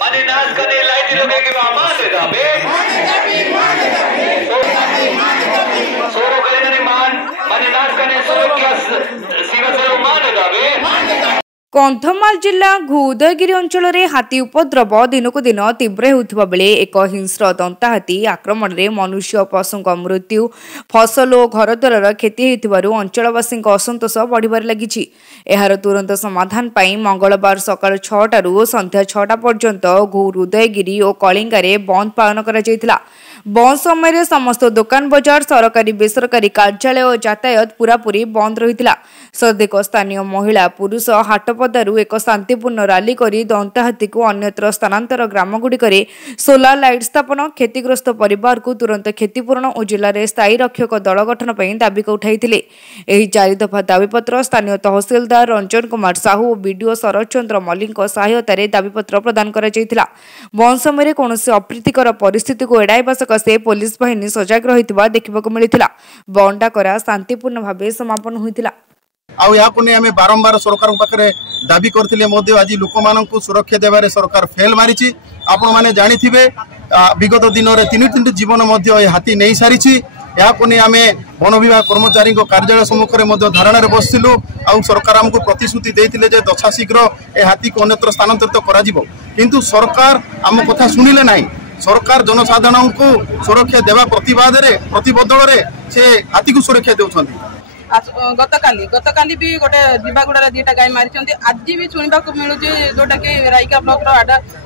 Mani nas kane light loge ke maan le dabe. Soro kale nani maan mani nas kane soro kya siva soro maan le dabe. Kandhamal जिला उदयगिरी अंचल में हाथी उपद्रव दिनक दिन तीव्र होता बेले एक हिंस्र दंता हाथी आक्रमण में मनुष्य पशु मृत्यु फसल और घरद्वार क्षति होती अंचलवासी असंतोष बढ़िबार लगी। यार तुरंत समाधान पाई मंगलवार सकाल 6टारू संध्या 6टा पर्यंत घूर उदयगिरी और कलिंगारे बंद पालन करा। बंद समय समस्त दुकान बजार सरकारी बेसरकारी कार्यालय और यातायात पूरापूरी बंद रही। सदैक स्थानीय महिला पुरुष हाटपदारू एक शांतिपूर्ण रैली करी दंता हाथी को अन्यत्र स्थानांतर ग्रामगुड़िक सोलार लाइट स्थापन क्षतिग्रस्त परिवार को तुरंत क्षतिपूरण और जिले में स्थायी रक्षक दल गठन पर दाबी उठाई। 4 दफा दाबीपत्र स्थानीय तहसिलदार रंजन कुमार साहू और बीडीओ शरद चंद्र मल्लिक सहायतार दाबीपत्र प्रदान कर बंद समय कौन अप्रीतिकर परिस्थिति को एड़ाइबा सकाशे पुलिस बाहिनी सजग रही देखा मिलता। बंड डाकरा शांतिपूर्ण भाव समापन होता। आमे बारंबार सरकार पाखे दाबी करथिले मध्य आज लोक माननकु सुरक्षा देबारे सरकार फेल मारिछि। आपण माने जानिथिबे विगत दिन रे 3 जीवन मध्य हाथी नहीं सारिछि। याको नै आमे वन विभाग कर्मचारी कार्यालय सम्मुख में धारणा बसलु। आ सरकार आमको प्रतिश्रुति देथिले जे दशा शीघ्र ए हाथी को अन्यत्र स्थानांतरित करा जिवो, किंतु सरकार आम कथा सुनिले नाही। सरकार जनसाधारण को सुरक्षा देवा प्रतिबद्ध से हाथी को सुरक्षा देउछन्ती। गतकाली भी गोटे दिवागुड़ा 2टा गाय मारी। आज भी शुणा मिलूँ जोटा कि रायका ब्लॉक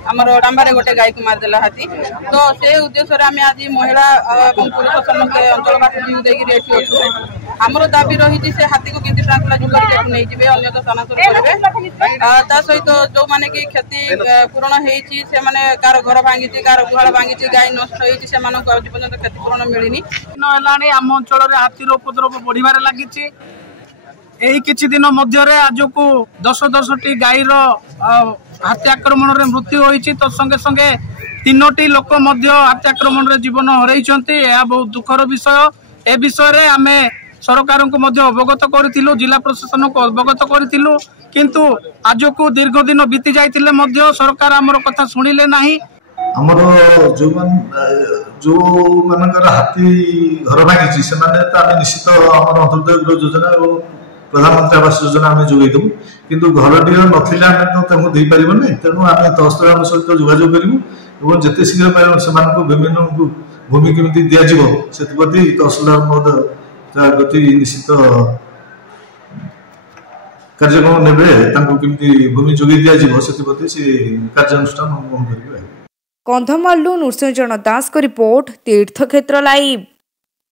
आमर डांबारे गोटे गाय को मारदेला हाथी। तो से उद्देश्य आम आज महिला और पुरुष समस्त अंचलवासी उदयगिरी अच्छे अच्छे आमर दाबी रही से हाथी को किसी ट्रांसलाइज करके नहीं जीवे अन्य स्थानांतर करेंगे। सहित जो मैंने कि क्षति पूरण होने कार घर भांगी कार गुहाल भांगी गाय नष्ट होती आज पर्यटन क्षतिपूरण मिलनी। आम अंचल हाथीर उपद्रव बढ़िबार लगी। यही किछि दिन मध्य आज को 10-10टी गाईर हाथी आक्रमण रे मृत्यु होईछि। तो संगे संगे 3टी लोक हाथी आक्रमण रे जीवन हरैछन्ति। यह बहुत दुखर विषय। ए विषय रे आमे सरकार को अवगत करूँ, जिला प्रशासन को अवगत करूँ, किंतु आज को दीर्घ दिन बीती जाइतिले मध्य सरकार आमर कथा शुणिले नाही। आमर जो मानकर हाथी घर भांगी से निश्चित आम अंत्योदय योजना और प्रधानमंत्री आवास योजना आम जोगेदेबू, किंतु घरटी नथिले आम दे पारे। तेणु आम तहसिलदार सहित जोगाजोग करूँ जिते शीघ्र पार से विभिन्न भूमि केमी दिज्व से तहसिलदार गति निश्चित कार्यक्रम ने भूमि जोगे दिज्व से कार्यानुष्ठान करेंगे। कंधमालू नृसिंह दास को रिपोर्ट तीर्थक्षेत्र लाइव।